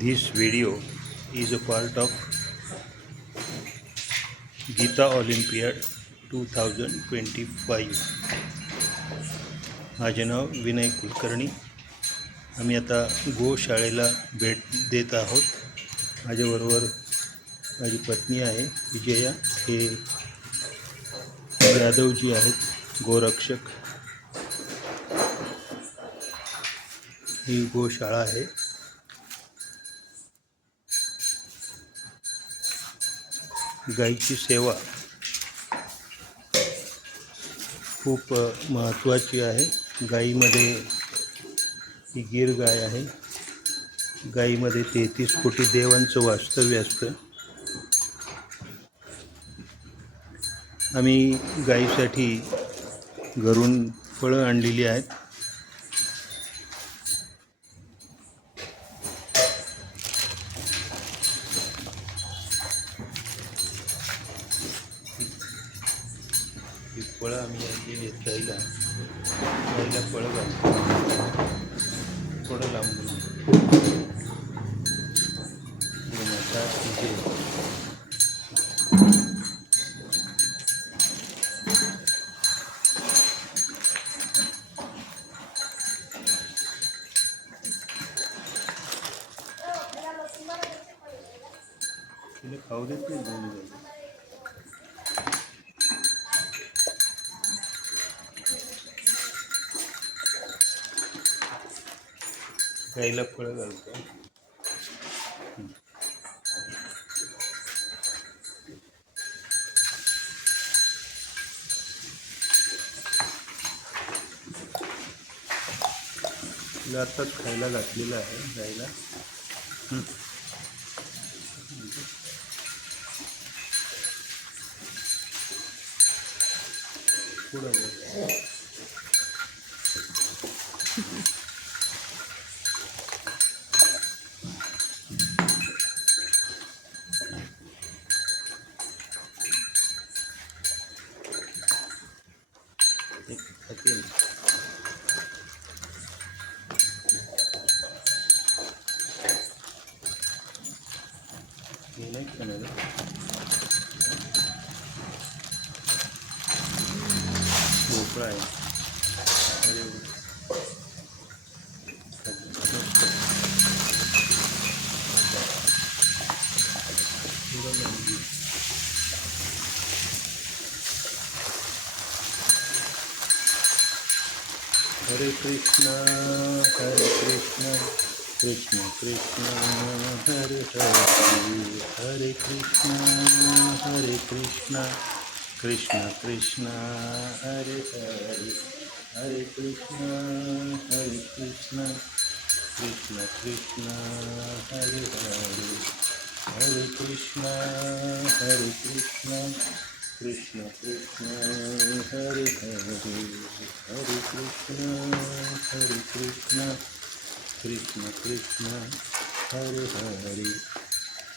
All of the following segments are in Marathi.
This video is a part of Gita Olympiad 2025. माझे नाव विनय कुलकर्णी. आम्ही आता गोशाळेला भेट देत आहोत. माझ्याबरोबर माझी पत्नी आहे विजया. हे यादवजी आहेत गोरक्षक. ही गोशाळा आहे. गाईची सेवा खूप महत्त्वाची आहे. गाईमध्ये ही गीर गाय आहे. गाईमध्ये 33 कोटी देवांचं वास्तव्य असतं. आम्ही गाईसाठी घरून फळं आणलेली आहेत. ही फळं आम्ही आणलेली आहेत गाईला. फळं घालतो थोडं लांबून. तिला खाऊ देत नाही दोन्ही गाई. गाईला फळं घालतो. तिला आत्ताच खायला घातलेलं आहे गाईला. पुढं खातील. हे नाही खाणार. भोपळा आहे. अरे हरे कृष्णा हरे कृष्णा कृष्ण कृष्ण हरे हरे. हरे कृष्णा हरे कृष्णा कृष्ण कृष्ण हरे हरे. हरे कृष्णा हरे कृष्णा कृष्ण कृष्ण हरे हरे. हरे कृष्णा हरे कृष्णा कृष्ण कृष्ण हरे हरे. हरे कृष्णा हरे कृष्णा कृष्ण कृष्ण हरे हरे.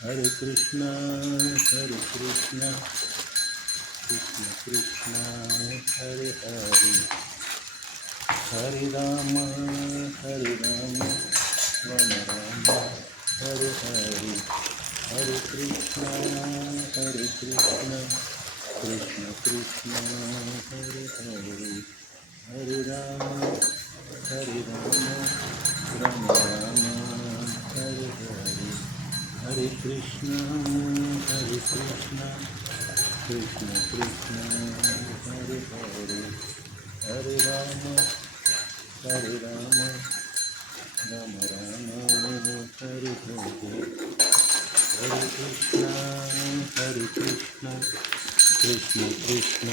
हरे कृष्णा हरे कृष्णा कृष्ण कृष्ण हरे हरे. हरे राम राम राम हरे हरे. हरे कृष्णा कृष्ण कृष्ण हरे हरे. हरे राम राम राम हरे हरे. हरे कृष्णा कृष्ण कृष्ण हरे हरे. हरे राम राम राम हरे हरे. हरे कृष्णा कृष्ण कृष्ण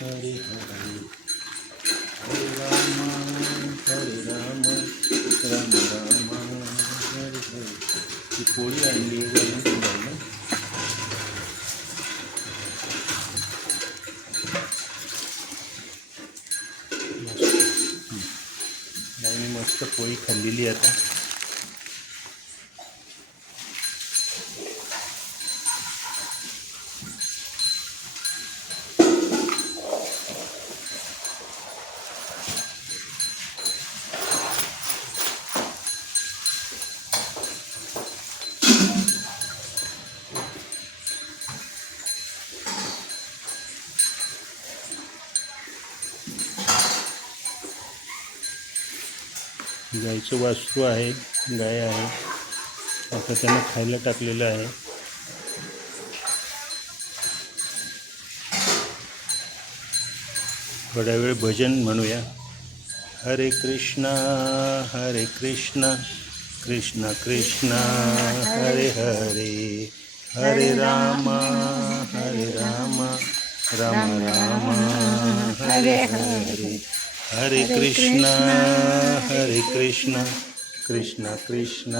हरे हरे. हरे राम राम राम हरे हरे. ही पोळी आणली घालून तुम्हाला. मी मस्त पोळी खाल्लेली आता. गाईचं वासरू आहे, गाय आहे. आता त्यांना खायला टाकलेलं आहे. थोड्या वेळ भजन म्हणूया. हरे कृष्णा कृष्ण कृष्ण हरे हरे, हरे राम राम राम हरे हरे. हरे कृष्णा कृष्ण कृष्ण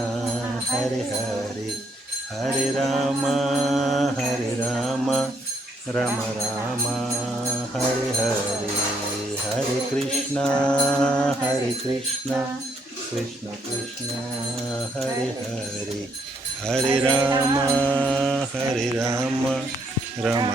हरे हरे, हरे राम राम राम हरे हरे. हरे कृष्णा कृष्ण कृष्ण हरे हरे, हरे राम राम राम